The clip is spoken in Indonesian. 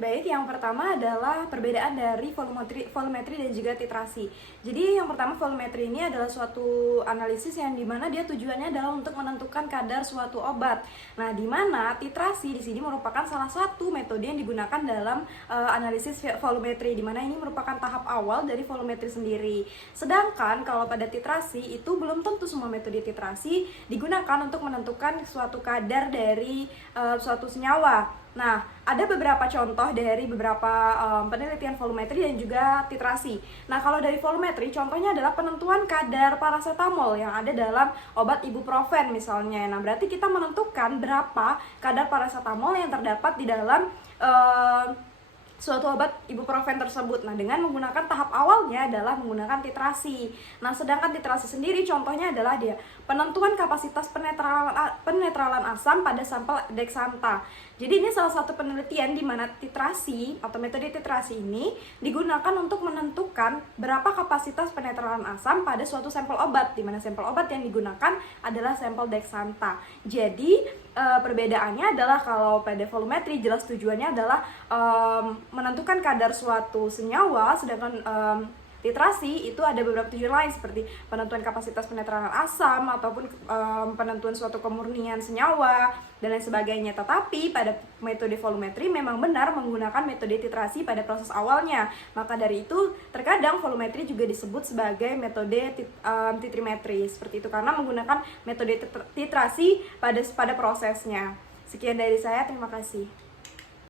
Baik, yang pertama adalah perbedaan dari volumetri dan juga titrasi. Jadi yang pertama, volumetri ini adalah suatu analisis yang dimana dia tujuannya adalah untuk menentukan kadar suatu obat. Nah, dimana titrasi di sini merupakan salah satu metode yang digunakan dalam analisis volumetri, dimana ini merupakan tahap awal dari volumetri sendiri. Sedangkan kalau pada titrasi itu belum tentu semua metode titrasi digunakan untuk menentukan suatu kadar dari suatu senyawa. Nah, ada beberapa contoh dari beberapa penelitian volumetri dan juga titrasi. Nah, kalau dari volumetri, contohnya adalah penentuan kadar paracetamol yang ada dalam obat ibuprofen misalnya. Nah, berarti kita menentukan berapa kadar paracetamol yang terdapat di dalam suatu obat ibuprofen tersebut. Nah, dengan menggunakan tahap awalnya adalah menggunakan titrasi. Nah, sedangkan titrasi sendiri contohnya adalah dia penentuan kapasitas penetralan asam pada sampel deksanta. Jadi ini salah satu penelitian di mana titrasi atau metode titrasi ini digunakan untuk menentukan berapa kapasitas penetralan asam pada suatu sampel obat, di mana sampel obat yang digunakan adalah sampel deksanta. Jadi perbedaannya adalah kalau pada volumetri jelas tujuannya adalah menentukan kadar suatu senyawa, sedangkan titrasi itu ada beberapa tujuan lain seperti penentuan kapasitas penetralan asam ataupun penentuan suatu kemurnian senyawa dan lain sebagainya. Tetapi pada metode volumetri memang benar menggunakan metode titrasi pada proses awalnya. Maka dari itu terkadang volumetri juga disebut sebagai metode titrimetri seperti itu karena menggunakan metode titrasi pada prosesnya. Sekian dari saya, terima kasih.